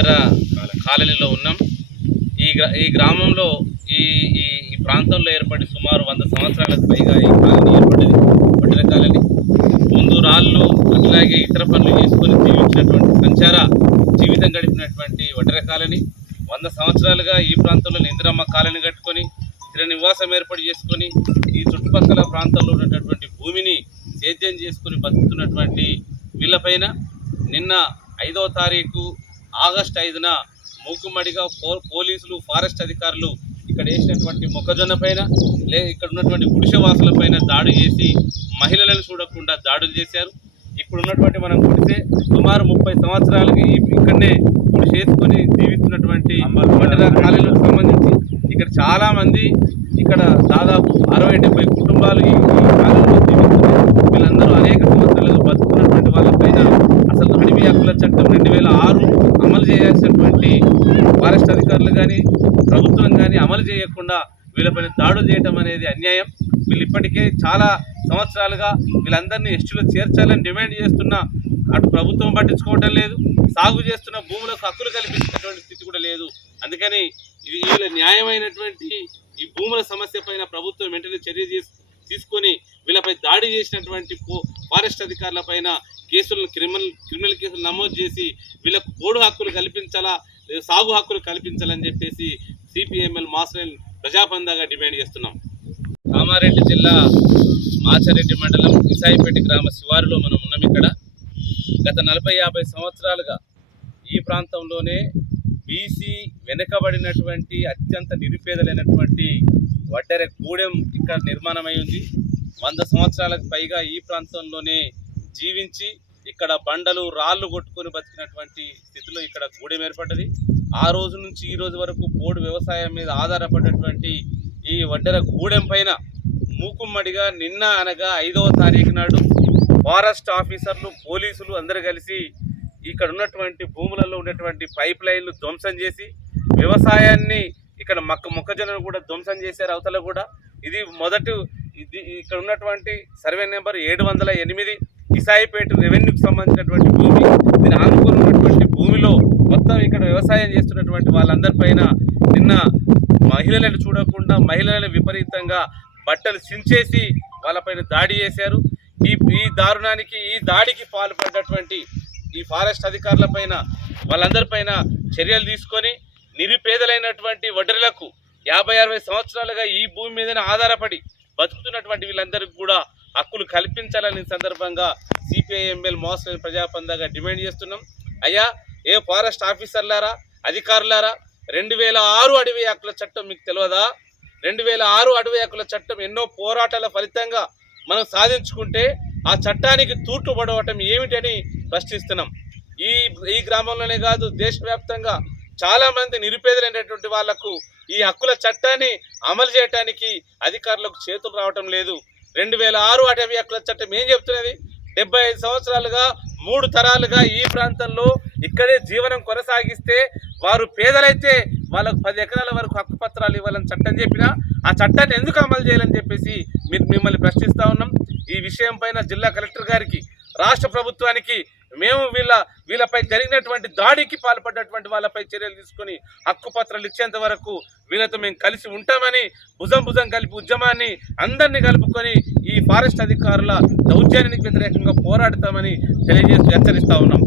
మధ్యలో కాలనీలో ఉన్నాం. ఈ గ్రా ఈ గ్రామంలో ఈ ఈ ఈ ప్రాంతంలో ఏర్పడి సుమారు వంద సంవత్సరాలకు పైగా ఈ కాలనీ ఏర్పడింది. పట్టిన కాలనీ. ముందు రాళ్ళు అట్లాగే ఇతర పనులు చేసుకొని జీవించినటువంటి సంచార జీవితం గడిపినటువంటి వడ్డెర కాలనీ. వంద సంవత్సరాలుగా ఈ ప్రాంతంలో ఇందిరమ్మ కాలనీ కట్టుకొని స్థిర నివాసం ఏర్పాటు చేసుకొని ఈ చుట్టుపక్కల ప్రాంతంలో ఉన్నటువంటి భూమిని సేద్యం చేసుకుని బతుకుతున్నటువంటి వీళ్ళపైన నిన్న ఐదవ తారీఖు ఆగస్టు ఐదున మూకుమ్మడిగా పో- పోలీసులు ఫారెస్ట్ అధికారులు ఇక్కడ వేసినటువంటి మొక్కజొన్న పైన లే ఇక్కడ ఉన్నటువంటి గుడిసెవాసుల పైన దాడి చేసి మహిళలను చూడకుండా దాడులు చేశారు. ఇప్పుడు ఉన్నటువంటి మనం చూస్తే సుమారు ముప్పై సంవత్సరాలకి ఇక్కడనే గుడి చేసుకొని జీవిస్తున్నటువంటి మండల కాలనీలకు సంబంధించి ఇక్కడ చాలా మంది ఇక్కడ దాదాపు అరవై డెబ్బై కుటుంబాలు ఈ ఈ కాలంలో జీవిస్తున్నాయి వీళ్ళందరూ అనేక సంవత్సరాలుగా బతుకున్నటువంటి వాళ్ళపైన అసలు అడవి హక్కుల చట్టం రెండు వేల ఆరు అమలు చేయాల్సినటువంటి ఫారెస్ట్ అధికారులు కానీ ప్రభుత్వం కానీ అమలు చేయకుండా వీళ్ళపైన దాడులు చేయటం అనేది అన్యాయం. వీళ్ళు ఇప్పటికే చాలా సంవత్సరాలుగా వీళ్ళందరినీ ఎస్టీలో చేర్చాలని డిమాండ్ చేస్తున్న అటు ప్రభుత్వం పట్టించుకోవటం లేదు. సాగు చేస్తున్న భూములకు హక్కులు కల్పించినటువంటి స్థితి కూడా లేదు. అందుకని ఇది వీళ్ళ న్యాయమైనటువంటి ఈ భూముల సమస్య పైన ప్రభుత్వం వెంటనే చర్య తీసు- తీసుకొని వీళ్ళపై దాడి చేసినటువంటి ఫారెస్ట్ అధికారుల పైన కేసులను క్రిమినల్ క్రిమినల్ కేసులు నమోదు చేసి వీళ్ళకు కోడు హక్కులు కల్పించాలా? సాగు హక్కులు కల్పించాలని చెప్పేసి సిపిఎంఎల్ మాస్టర్ ప్రజాబంధాగా డిమాండ్ చేస్తున్నాం. కామారెడ్డి జిల్లా మాచారెడ్డి మండలం ఇసాయిపేట గ్రామ శివారులో మనం ఉన్నాం ఇక్కడ. గత నలభై యాభై సంవత్సరాలుగా ఈ ప్రాంతంలోనే బీసీ వెనుకబడినటువంటి అత్యంత నిరుపేదలైనటువంటి వడ్డెర గూడెం ఇక్కడ నిర్మాణమై ఉంది. వంద సంవత్సరాలకు పైగా ఈ ప్రాంతంలోనే జీవించి ఇక్కడ బండలు రాళ్ళు కొట్టుకొని బతికినటువంటి స్థితిలో ఇక్కడ గూడెం ఏర్పడ్డది. ఆ రోజు నుంచి ఈ రోజు వరకు పోడు వ్యవసాయం మీద ఆధారపడినటువంటి ఈ వడ్డెర గూడెం పైన మూకుమ్మడిగా నిన్న అనగా ఐదవ తారీఖు నాడు ఫారెస్ట్ ఆఫీసర్లు పోలీసులు అందరూ కలిసి ఇక్కడ ఉన్నటువంటి భూములలో ఉన్నటువంటి పైప్ లైన్లు ధ్వంసం చేసి వ్యవసాయాన్ని ఇక్కడ మొక్క మొక్కజొన్నను కూడా ధ్వంసం చేశారు అవతల కూడా ఇది మొదటి ఇది ఇక్కడ ఉన్నటువంటి సర్వే నెంబర్ ఏడు వందల ఎనిమిది. ఇసాయిపేట రెవెన్యూకి సంబంధించినటువంటి భూమి దీని ఆనుకొని ఉన్నటువంటి భూమిలో మొత్తం ఇక్కడ వ్యవసాయం చేస్తున్నటువంటి వాళ్ళందరిపైన నిన్న మహిళలను చూడకుండా మహిళలను విపరీతంగా బట్టలు సించేసి వాళ్ళపైన దాడి చేశారు. ఈ ఈ దారుణానికి ఈ దాడికి పాల్పడినటువంటి ఈ ఫారెస్ట్ అధికారులపైన వాళ్ళందరిపైన చర్యలు తీసుకొని నిరుపేదలైనటువంటి వడ్డరులకు యాభై అరవై సంవత్సరాలుగా ఈ భూమి మీదనే ఆధారపడి బతుకుతున్నటువంటి వీళ్ళందరికీ కూడా హక్కులు కల్పించాలని సందర్భంగా సిపిఐఎంఎల్ మోసం ప్రజాపందాగా డిమాండ్ చేస్తున్నాం. అయ్యా ఏ ఫారెస్ట్ ఆఫీసర్లారా అధికారులారా రెండు వేల ఆరు అడవి హక్కుల చట్టం మీకు తెలియదా? రెండు వేల ఆరు అడవి హక్కుల చట్టం ఎన్నో పోరాటాల ఫలితంగా మనం సాధించుకుంటే ఆ చట్టానికి తూట్టుపడవటం ఏమిటని ప్రశ్నిస్తున్నాం. ఈ ఈ గ్రామంలోనే కాదు దేశవ్యాప్తంగా చాలామంది నిరుపేదలైనటువంటి వాళ్ళకు ఈ హక్కుల చట్టాన్ని అమలు చేయడానికి అధికారులకు చేతులు రావటం లేదు. రెండు వేల ఆరు అటవీ హక్కుల చట్టం ఏం చెప్తున్నది? డెబ్బై ఐదు సంవత్సరాలుగా మూడు తరాలుగా ఈ ప్రాంతంలో ఇక్కడే జీవనం కొనసాగిస్తే వారు పేదలైతే వాళ్ళకు పది ఎకరాల వరకు హక్కు పత్రాలు ఇవ్వాలని చట్టం చెప్పినా ఆ చట్టాన్ని ఎందుకు అమలు చేయాలని చెప్పేసి మీరు మిమ్మల్ని ప్రశ్నిస్తూ ఉన్నాం. ఈ విషయం పైన జిల్లా కలెక్టర్ గారికి రాష్ట్ర ప్రభుత్వానికి మేము వీళ్ళ వీళ్ళపై జరిగినటువంటి దాడికి పాల్పడ్డటువంటి వాళ్ళపై చర్యలు తీసుకొని హక్కుపత్రాలు ఇచ్చేంత వరకు వీళ్ళతో మేము కలిసి ఉంటామని భుజం భుజం కలిపి ఉద్యమాన్ని అందరినీ కలుపుకొని ఈ ఫారెస్ట్ అధికారుల దౌర్జన్యానికి వ్యతిరేకంగా పోరాడతామని తెలియజేస్తూ హెచ్చరిస్తా ఉన్నాం.